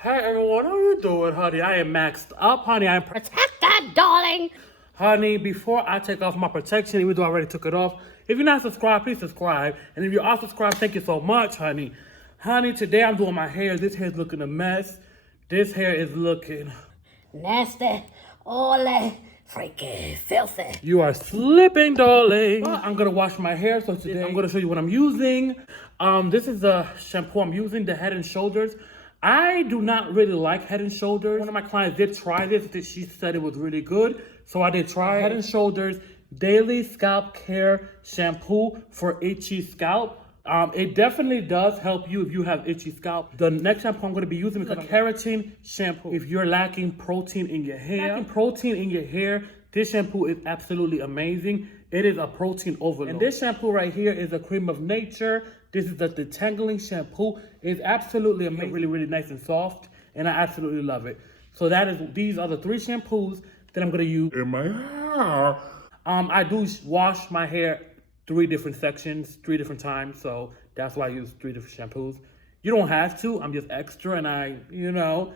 Hey everyone, how you doing, honey? I am maxed up, honey. I am Protected, darling. honey. Before I take off my protection, even though I already took it off, if you're not subscribed, please subscribe. And if you are subscribed, thank you so much, honey. Honey, today I'm doing my hair. This hair is looking a mess. This hair is looking Nasty, ole, freaky, filthy. You are slipping, darling. Well, I'm gonna wash my hair, so today I'm gonna show you what I'm using. This is the shampoo I'm using, the Head and Shoulders. I do not really like Head and Shoulders. One of my clients did try this. She said it was really good, so I did try Head and Shoulders Daily Scalp Care Shampoo for itchy scalp. It definitely does help you if you have itchy scalp. The next shampoo I'm going to be using is the Keratin Shampoo. If you're lacking protein in your hair, this shampoo is absolutely amazing. It is a protein overload. And this shampoo right here is a cream of nature. This is the Detangling Shampoo. It's absolutely amazing, really, really nice and soft, and I absolutely love it. So these are the 3 shampoos that I'm going to use in my hair. I do wash my hair 3 different sections, 3 different times, so that's why I use 3 different shampoos. You don't have to, I'm just extra, and I, you know.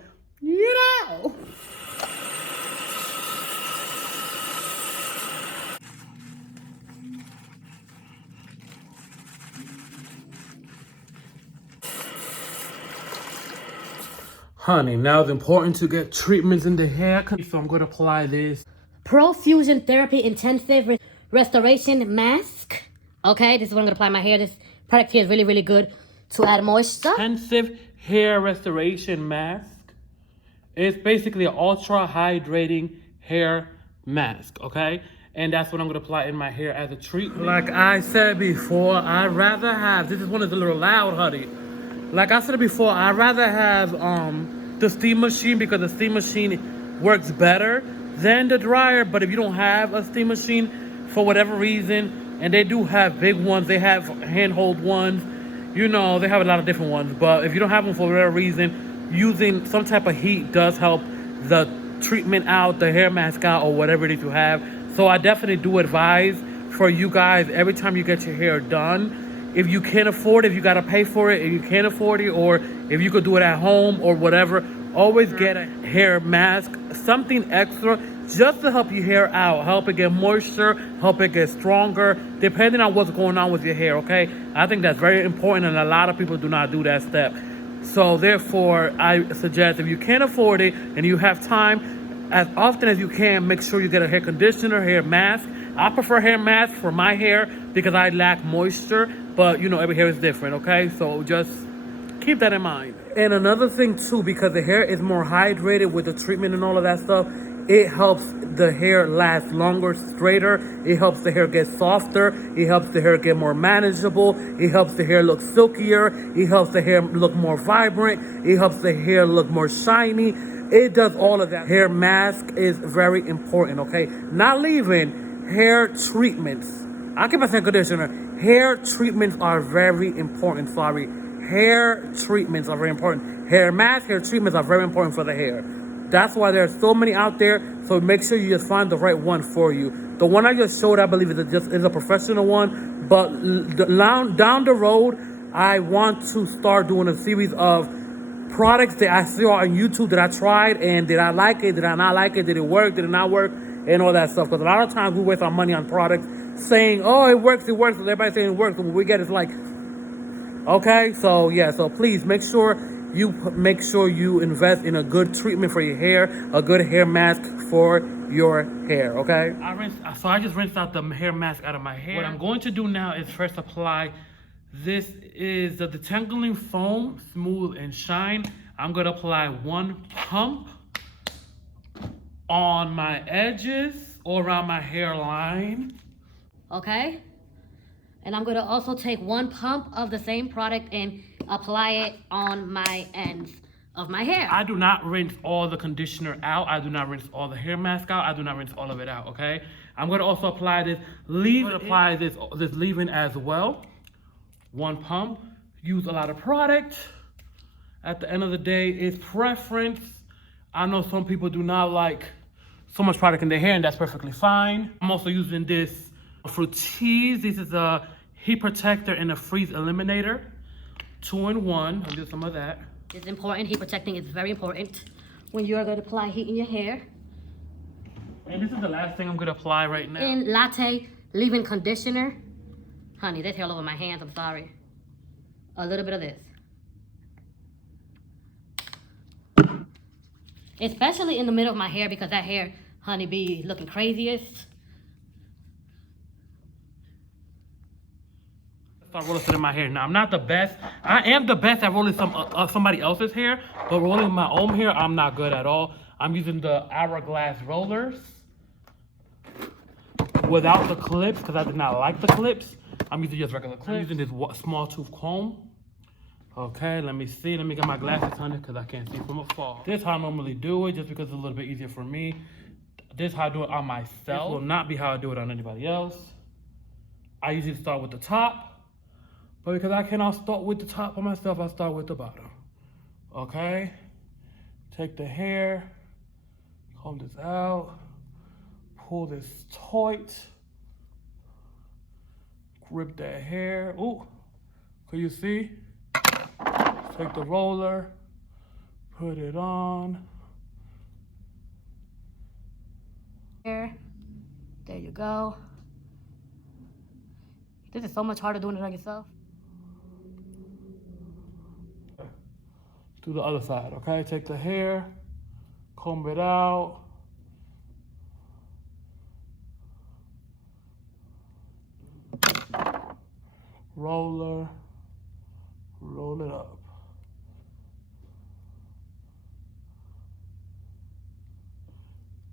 Honey, now it's important to get treatments in the hair, so I'm going to apply this Profusion Therapy Intensive Restoration Mask. Okay, this is what I'm going to apply in my hair. This product here is really, really good to add moisture. Intensive Hair Restoration Mask. It's basically an ultra hydrating hair mask, okay? And that's what I'm going to apply in my hair as a treatment. Like I said before, I'd rather have, this one is a little loud, honey. Like I said before, I'd rather have the steam machine because the steam machine works better than the dryer. But if you don't have a steam machine for whatever reason, and they do have big ones, they have handhold ones, you know, they have a lot of different ones. But if you don't have them for whatever reason, using some type of heat does help the treatment out, the hair mask out, or whatever it is you have. So I definitely do advise for you guys, every time you get your hair done, if you can't afford it, if you got to pay for it, if you can't afford it, or if you could do it at home or whatever, always get a hair mask, something extra, just to help your hair out, help it get moisture, help it get stronger, depending on what's going on with your hair, okay? I think that's very important, and a lot of people do not do that step. So therefore, I suggest if you can't afford it and you have time, as often as you can, make sure you get a hair conditioner, hair mask. I prefer hair mask for my hair because I lack moisture, but you know, every hair is different, okay? So just keep that in mind. And another thing too, because the hair is more hydrated with the treatment and all of that stuff, it helps the hair last longer, straighter. It helps the hair get softer. It helps the hair get more manageable. It helps the hair look silkier. It helps the hair look more vibrant. It helps the hair look more shiny. It does all of that. Hair mask is very important, okay? Not leaving hair treatments. I keep saying conditioner. Hair treatments are very important, sorry. Hair treatments are very important. Hair masks, hair treatments are very important for the hair. That's why there's so many out there. So make sure you just find the right one for you. The one I just showed, I believe, is a professional one. But down the road, I want to start doing a series of products that I saw on YouTube that I tried, and did I like it? Did I not like it? Did it work? Did it not work? And all that stuff. Because a lot of times we waste our money on products saying, oh, it works, and everybody's saying it works. And what we get is like, okay, so yeah, so please make sure you invest in a good treatment for your hair, a good hair mask for your hair, okay? I just rinsed out the hair mask out of my hair. What I'm going to do now is first apply, this is the Detangling Foam Smooth and Shine. I'm going to apply 1 pump on my edges or around my hairline. Okay? And I'm going to also take 1 pump of the same product and apply it on my ends of my hair. I do not rinse all the conditioner out. I do not rinse all the hair mask out. I do not rinse all of it out, okay? I'm going to also apply this this leave-in as well. 1 pump. Use a lot of product. At the end of the day, it's preference. I know some people do not like so much product in their hair, and that's perfectly fine. I'm also using this Fruities. This is a heat protector and a freeze eliminator. 2-in-1. I'll do some of that. It's important. Heat protecting is very important when you are going to apply heat in your hair. And this is the last thing I'm gonna apply right now. In Latte leave-in conditioner. Honey, this hair all over my hands, I'm sorry. A little bit of this. Especially in the middle of my hair because that hair, honey, be looking craziest. Start rolling it in my hair. Now, I'm not the best. I am the best at rolling somebody else's hair, but rolling my own hair, I'm not good at all. I'm using the Hourglass rollers without the clips because I did not like the clips. I'm using just regular clips. I'm using this small tooth comb. Okay, let me see. Let me get my glasses on it because I can't see from afar. This is how I normally do it just because it's a little bit easier for me. This is how I do it on myself. This will not be how I do it on anybody else. I usually start with the top, but because I cannot start with the top on myself, I start with the bottom. Okay? Take the hair, comb this out, pull this tight, grip that hair. Ooh, can you see? Take the roller, put it on. There you go. This is so much harder doing it on yourself. Do the other side, okay? Take the hair, comb it out. Roller, roll it up.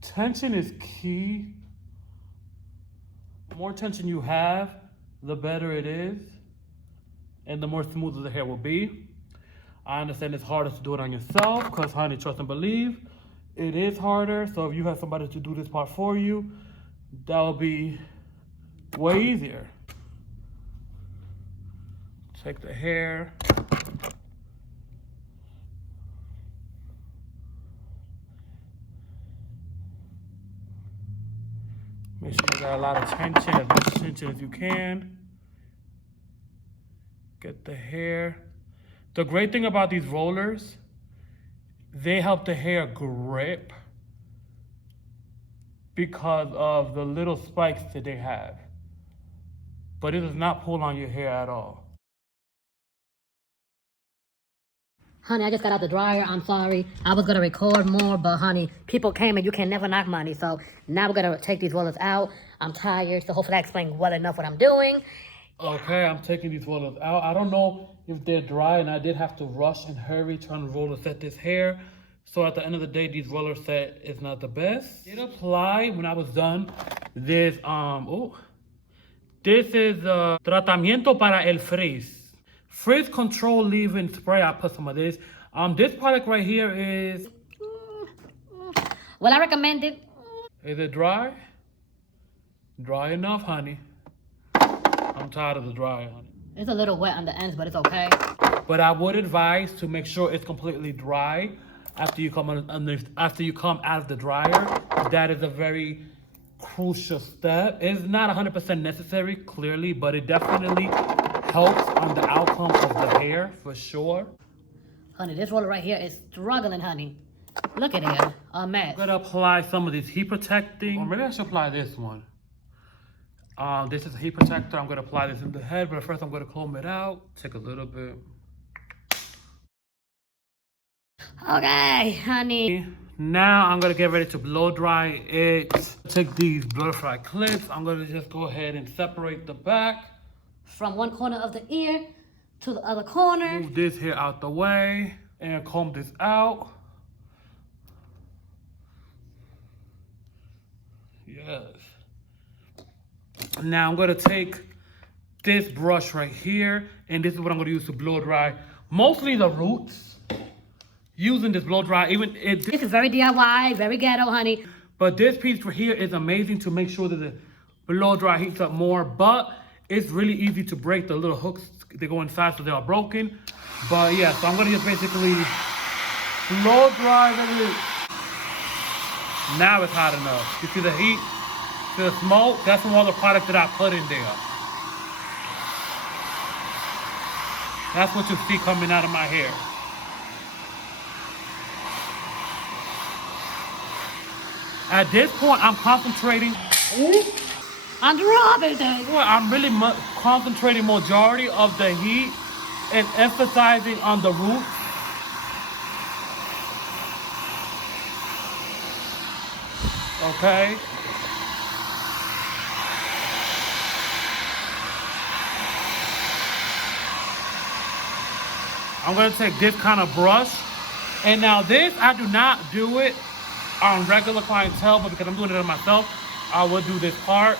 Tension is key. The more tension you have, the better it is, and the more smoother the hair will be. I understand it's harder to do it on yourself because, honey, trust and believe, it is harder. So if you have somebody to do this part for you, that will be way easier. Take the hair. Make sure you got a lot of tension, as much tension as you can. Get the hair. The great thing about these rollers, they help the hair grip because of the little spikes that they have. But it does not pull on your hair at all. Honey, I just got out the dryer. I'm sorry. I was going to record more, but honey, people came and you can never knock money. So now we're going to take these rollers out. I'm tired, so hopefully I explained well enough what I'm doing. Okay, I'm taking these rollers out. I don't know if they're dry, and I did have to rush and hurry trying to roller set this hair. So at the end of the day, these roller set is not the best. It applied when I was done. This this is tratamiento para el frizz. Frizz control leave-in spray. I put some of this. This product right here is. Well, I recommend it. Is it dry? Dry enough, honey. I'm tired of the dry, honey. It's a little wet on the ends, but it's okay. But I would advise to make sure it's completely dry after you come out of the dryer. That is a very crucial step. It's not 100% necessary, clearly, but it definitely helps on the outcome of the hair for sure. Honey, this roller right here is struggling, honey. Look at it, a mess. I'm gonna apply some of this heat protecting, or maybe I should apply this one. This is a heat protector. I'm gonna apply this in the head, but first I'm gonna comb it out. Take a little bit. Okay, honey. Now I'm gonna get ready to blow dry it. Take these blow dry clips. I'm gonna just go ahead and separate the back. From one corner of the ear to the other corner. Move this here out the way and comb this out. Yes. Now I'm gonna take this brush right here, and this is what I'm gonna use to blow dry mostly the roots. Using this blow dry, this is very DIY, very ghetto, honey. But this piece right here is amazing to make sure that the blow dry heats up more. But it's really easy to break the little hooks. They go inside, so they are broken. But yeah, so I'm gonna just basically blow dry the roots. Now it's hot enough. You see the heat? The smoke, that's from all the product that I put in there. That's what you see coming out of my hair. At this point, I'm concentrating. On the raw, baby. I'm really concentrating majority of the heat and emphasizing on the root. Okay. I'm gonna take this kind of brush. And now this, I do not do it on regular clientele, but because I'm doing it on myself, I will do this part.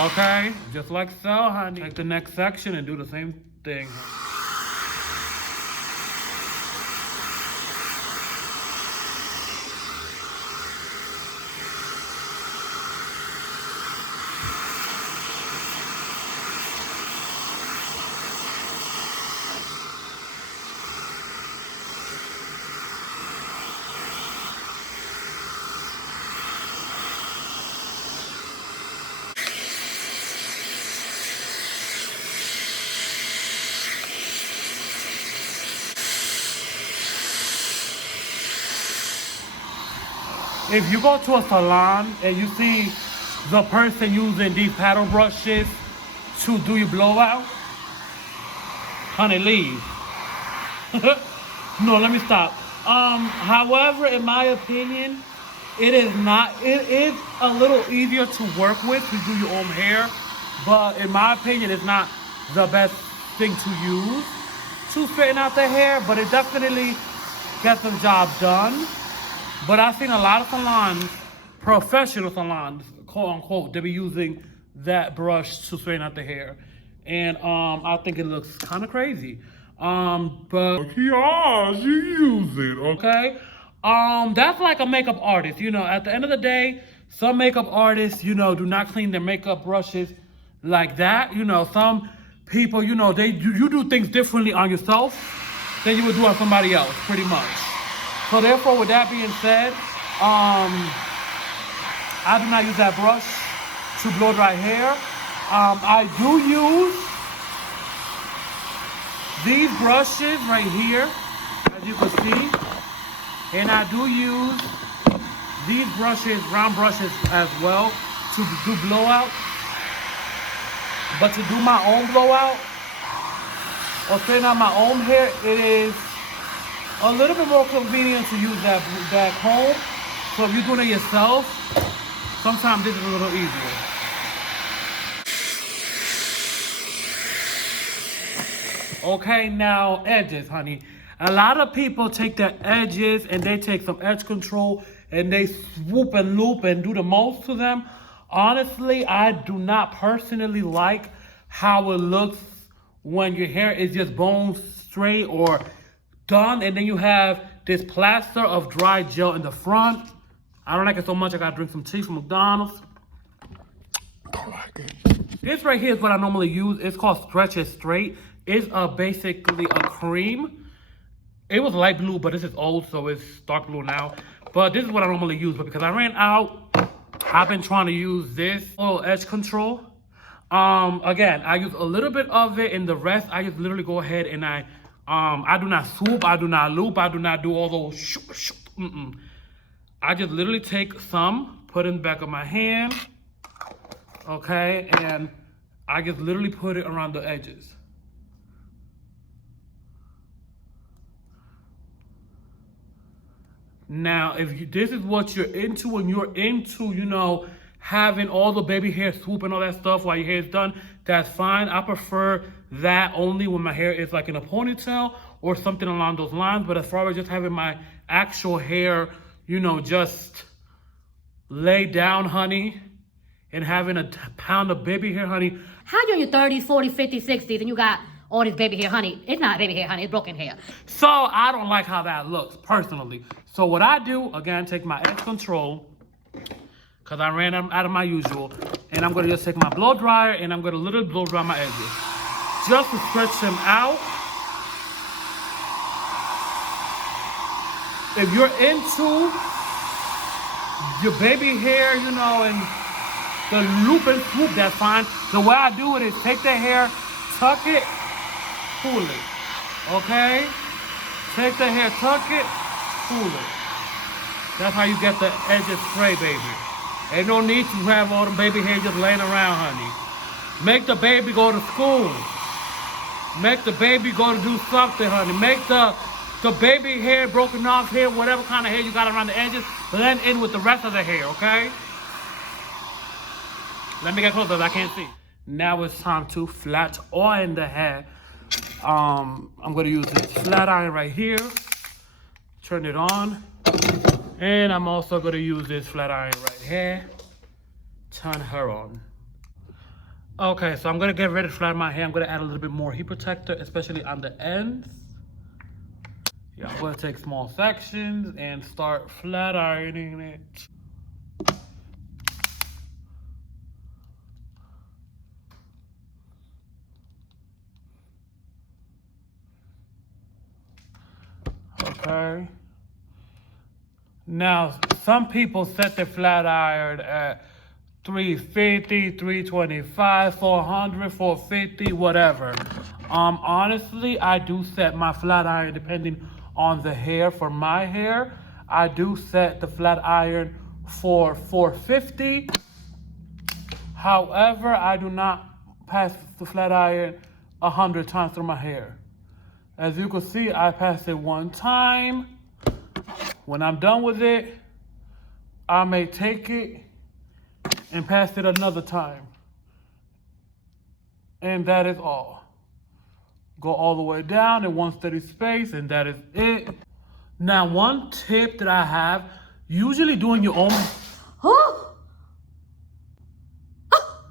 Okay, just like so, honey. Take the next section and do the same thing. If you go to a salon and you see the person using these paddle brushes to do your blowout, honey, leave. No, let me stop. However, in my opinion, it is a little easier to work with to do your own hair, but in my opinion, it's not the best thing to use to straighten out the hair, but it definitely gets the job done. But I've seen a lot of salons, professional salons, quote unquote, they be using that brush to straighten out the hair. And I think it looks kind of crazy. But yeah, she use it, okay? That's like a makeup artist, you know, at the end of the day, some makeup artists, you know, do not clean their makeup brushes like that. You know, some people, you know, you do things differently on yourself than you would do on somebody else, pretty much. So therefore, with that being said, I do not use that brush to blow dry hair. I do use these brushes right here, as you can see. And I do use these brushes, round brushes as well, to do blowout. But to do my own blowout, or straighten out my own hair, it is a little bit more convenient to use that comb. So if you're doing it yourself, sometimes this is a little easier. Okay, now edges, honey. A lot of people take their edges and they take some edge control and they swoop and loop and do the most to them. Honestly, I do not personally like how it looks when your hair is just bone straight or done, and then you have this plaster of dry gel in the front. I don't like it so much. I gotta drink some tea from McDonald's. Don't like it. This right here is what I normally use. It's called Stretch It Straight. It's basically a cream. It was light blue, but this is old, so it's dark blue now. But this is what I normally use. But because I ran out, I've been trying to use this little edge control. Again, I use a little bit of it, and the rest I just literally go ahead and I do not swoop, I do not loop, I do not do all those shoop, shoop. I just literally take some, put it in the back of my hand, okay, and I just literally put it around the edges. Now, if this is what you're into, and you're into, you know, having all the baby hair swoop and all that stuff while your hair is done, that's fine. I prefer that only when my hair is like in a ponytail or something along those lines. But as far as just having my actual hair, you know, just lay down, honey, and having a pound of baby hair, honey. How you in your 30s, 40s, 50s, 60s, and you got all this baby hair, honey? It's not baby hair, honey. It's broken hair. So I don't like how that looks, personally. So what I do, again, take my edge control, because I ran out of my usual, and I'm going to just take my blow dryer, and I'm going to literally blow dry my edges, just to stretch them out. If you're into your baby hair, you know, and the loop and swoop, that's fine. The way I do it is take the hair, tuck it pull it. Okay? Take the hair, tuck it, pull it. That's how you get the edges spray, baby. Ain't no need to have all the baby hair just laying around, honey. Make the baby go to school. Make the baby go to do something, honey. Make the baby hair, broken off hair, whatever kind of hair you got around the edges, blend in with the rest of the hair, okay? Let me get closer, I can't see. Now it's time to flat iron the hair. I'm gonna use this flat iron right here. Turn it on. And I'm also gonna use this flat iron right here. Turn her on. Okay, so I'm gonna get ready to flatten my hair. I'm gonna add a little bit more heat protector, especially on the ends. Yeah, I'm gonna take small sections and start flat ironing it. Okay. Now, some people set their flat iron at 350, 325, 400, 450, whatever. Honestly, I do set my flat iron depending on the hair. For my hair, I do set the flat iron for 450. However, I do not pass the flat iron 100 times through my hair. As you can see, I passed it one time. When I'm done with it, I may take it and pass it another time. And that is all. Go all the way down in one steady space, and that is it. Now, one tip that I have, usually doing your own...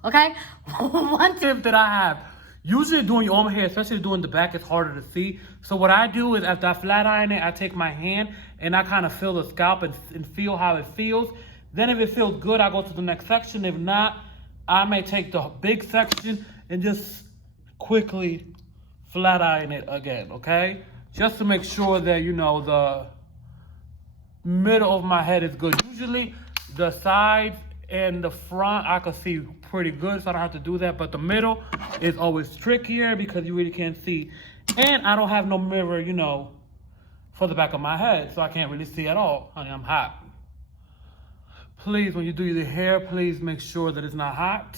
Okay? One tip that I have, usually doing your own hair, especially doing the back, it's harder to see. So what I do is after I flat iron it, I take my hand and I kind of feel the scalp and feel how it feels. Then if it feels good, I go to the next section. If not, I may take the big section and just quickly flat iron it again, okay? Just to make sure that, you know, the middle of my head is good. Usually the sides and the front I can see pretty good, so I don't have to do that. But the middle is always trickier because you really can't see. And I don't have no mirror, you know, for the back of my head, so I can't really see at all. Honey, I'm hot. Please, when you do your hair, please make sure that it's not hot,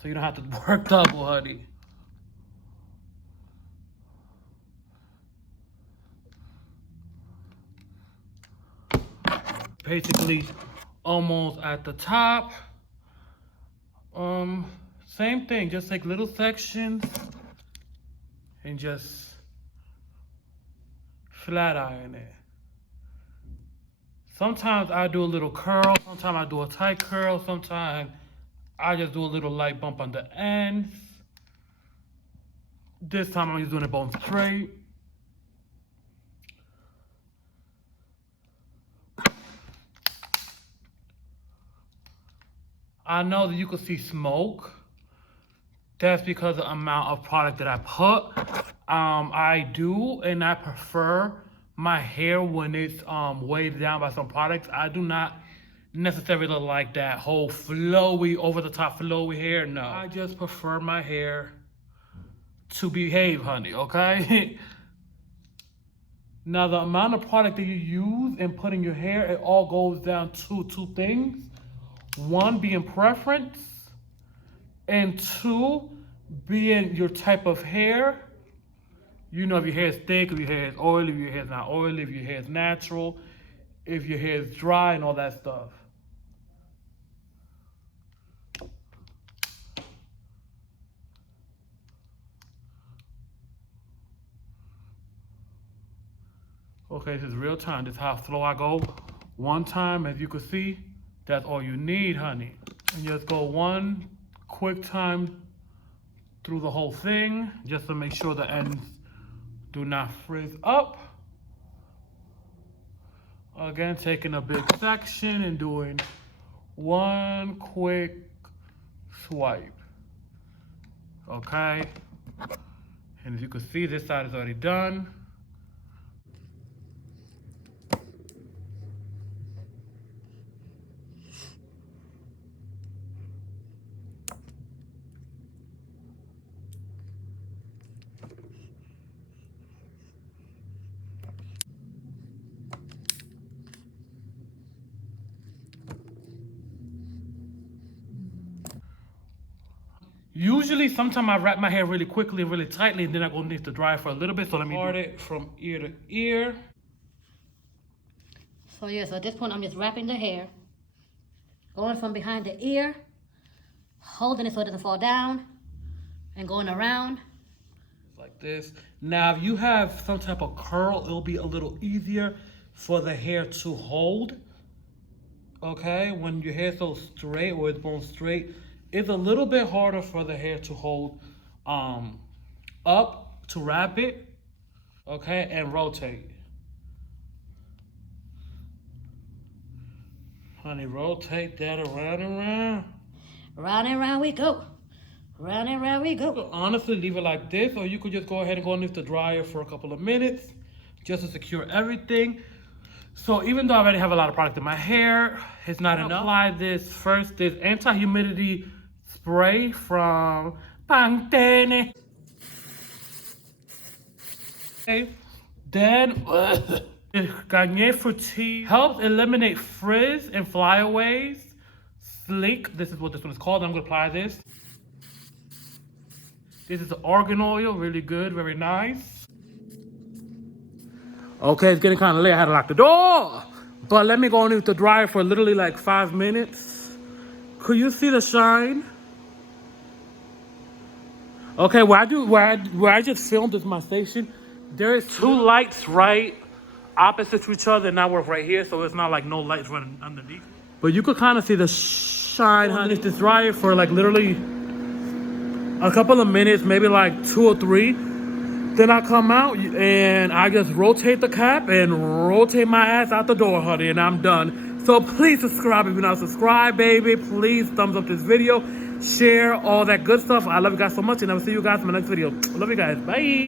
so you don't have to work double, honey. Basically, almost at the top. Same thing, just take little sections and just flat iron it. Sometimes I do a little curl, sometimes I do a tight curl, sometimes I just do a little light bump on the ends. This time I'm just doing it bone straight. I know that you can see smoke. That's because of the amount of product that I put. I do, and I prefer my hair when it's weighed down by some products. I do not necessarily like that whole flowy, over the top flowy hair. No, I just prefer my hair to behave, honey, okay? Now, the amount of product that you use and put in your hair, it all goes down to two things. One being preference, and two being your type of hair. You know, if your hair is thick, if your hair is oily, if your hair is not oily, if your hair is natural, if your hair is dry, and all that stuff. Okay, this is real time. This is how slow I go. One time, as you can see, that's all you need, honey. And just go one quick time through the whole thing, just to make sure the ends do not frizz up. Again, taking a big section and doing one quick swipe. Okay? And as you can see, this side is already done. Usually, sometimes I wrap my hair really quickly and really tightly, and then I go need to dry it for a little bit. So let me start it from ear to ear. So yeah, so at this point I'm just wrapping the hair, going from behind the ear, holding it so it doesn't fall down, and going around. Like this. Now, if you have some type of curl, it'll be a little easier for the hair to hold. Okay, when your hair's so straight or it's bone straight, it's a little bit harder for the hair to hold up to wrap it. Okay, and rotate. Honey, rotate that around and around. Round and round we go. Round and round we go. Honestly, leave it like this, or you could just go ahead and go underneath the dryer for a couple of minutes just to secure everything. So even though I already have a lot of product in my hair, it's not enough. Apply this first, this Anti-Humidity Spray from Pantene. Okay. Then, Garnier Fructis helps eliminate frizz and flyaways. Sleek, this is what this one is called. I'm gonna apply this. This is the argan oil, really good, very nice. Okay, it's getting kind of late. I had to lock the door. But let me go underneath the dryer for literally like 5 minutes. Could you see the shine? Okay, where I just filmed is my station. There is 2 lights right opposite to each other, and I work right here, so it's not like no lights running underneath. But you could kind of see the shine underneath this dryer for like literally a couple of minutes, maybe like 2 or 3. Then I come out and I just rotate the cap and rotate my ass out the door, honey, and I'm done. So please subscribe if you're not subscribed, baby. Please thumbs up this video, share, all that good stuff. I love you guys so much, and I will see you guys in my next video. I love you guys. Bye.